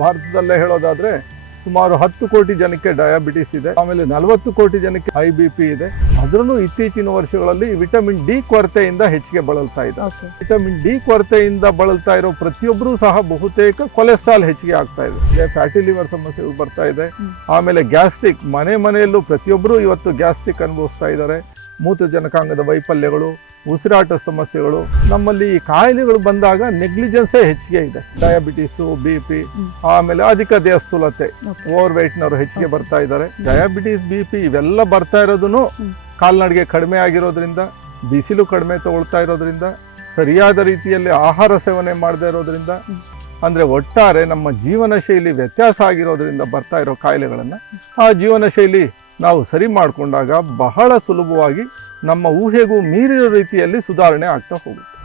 ಭಾರತದಲ್ಲೇ ಹೇಳೋದಾದ್ರೆ ಸುಮಾರು 10 ಕೋಟಿ ಜನಕ್ಕೆ ಡಯಾಬಿಟಿಸ್ ಇದೆ. ಆಮೇಲೆ 40 ಕೋಟಿ ಜನಕ್ಕೆ ಹೈ BP ಇದೆ. ಅದರಲ್ಲೂ ಇತ್ತೀಚಿನ ವರ್ಷಗಳಲ್ಲಿ ವಿಟಮಿನ್ ಡಿ ಕೊರತೆಯಿಂದ ಹೆಚ್ಚಿಗೆ ಬಳಲ್ತಾ ಇದೆ. ವಿಟಮಿನ್ ಡಿ ಕೊರತೆಯಿಂದ ಬಳಲ್ತಾ ಇರೋ ಪ್ರತಿಯೊಬ್ಬರೂ ಸಹ ಬಹುತೇಕ ಕೊಲೆಸ್ಟ್ರಾಲ್ ಹೆಚ್ಚಿಗೆ ಆಗ್ತಾ ಇದೆ. ಫ್ಯಾಟಿ ಲಿವರ್ ಸಮಸ್ಯೆಗಳು ಬರ್ತಾ ಇದೆ. ಆಮೇಲೆ ಗ್ಯಾಸ್ಟ್ರಿಕ್, ಮನೆಯಲ್ಲೂ ಪ್ರತಿಯೊಬ್ಬರು ಇವತ್ತು ಗ್ಯಾಸ್ಟ್ರಿಕ್ ಅನುಭವಿಸ್ತಾ ಇದ್ದಾರೆ. ಮೂತ್ರಜನಕಾಂಗದ ವೈಫಲ್ಯಗಳು, ಉಸಿರಾಟ ಸಮಸ್ಯೆಗಳು. ನಮ್ಮಲ್ಲಿ ಈ ಕಾಯಿಲೆಗಳು ಬಂದಾಗ ನೆಗ್ಲಿಜೆನ್ಸೇ ಹೆಚ್ಚಿಗೆ ಇದೆ. ಡಯಾಬಿಟಿಸು, BP, ಆಮೇಲೆ ಅಧಿಕ ದೇಹಸ್ಥೂಲತೆ, ಓವರ್ ವೆಯ್ಟ್ನವರು ಹೆಚ್ಚಿಗೆ ಬರ್ತಾ ಇದ್ದಾರೆ. ಡಯಾಬಿಟಿಸ್, BP ಇವೆಲ್ಲ ಬರ್ತಾ ಇರೋದನ್ನು ಕಾಲ್ನಡಿಗೆ ಕಡಿಮೆ ಆಗಿರೋದ್ರಿಂದ, ಬಿಸಿಲು ಕಡಿಮೆ ತಗೊಳ್ತಾ ಇರೋದ್ರಿಂದ, ಸರಿಯಾದ ರೀತಿಯಲ್ಲಿ ಆಹಾರ ಸೇವನೆ ಮಾಡದೇ ಇರೋದ್ರಿಂದ, ಅಂದರೆ ಒಟ್ಟಾರೆ ನಮ್ಮ ಜೀವನ ಶೈಲಿ ವ್ಯತ್ಯಾಸ ಆಗಿರೋದ್ರಿಂದ ಬರ್ತಾ ಇರೋ ಕಾಯಿಲೆಗಳನ್ನು ಆ ಜೀವನ ಶೈಲಿ ನಾವು ಸರಿ ಮಾಡಿಕೊಂಡಾಗ ಬಹಳ ಸುಲಭವಾಗಿ ನಮ್ಮ ಊಹೆಗೂ ಮೀರಿರೋ ರೀತಿಯಲ್ಲಿ ಸುಧಾರಣೆ ಆಗ್ತಾ ಹೋಗುತ್ತೆ.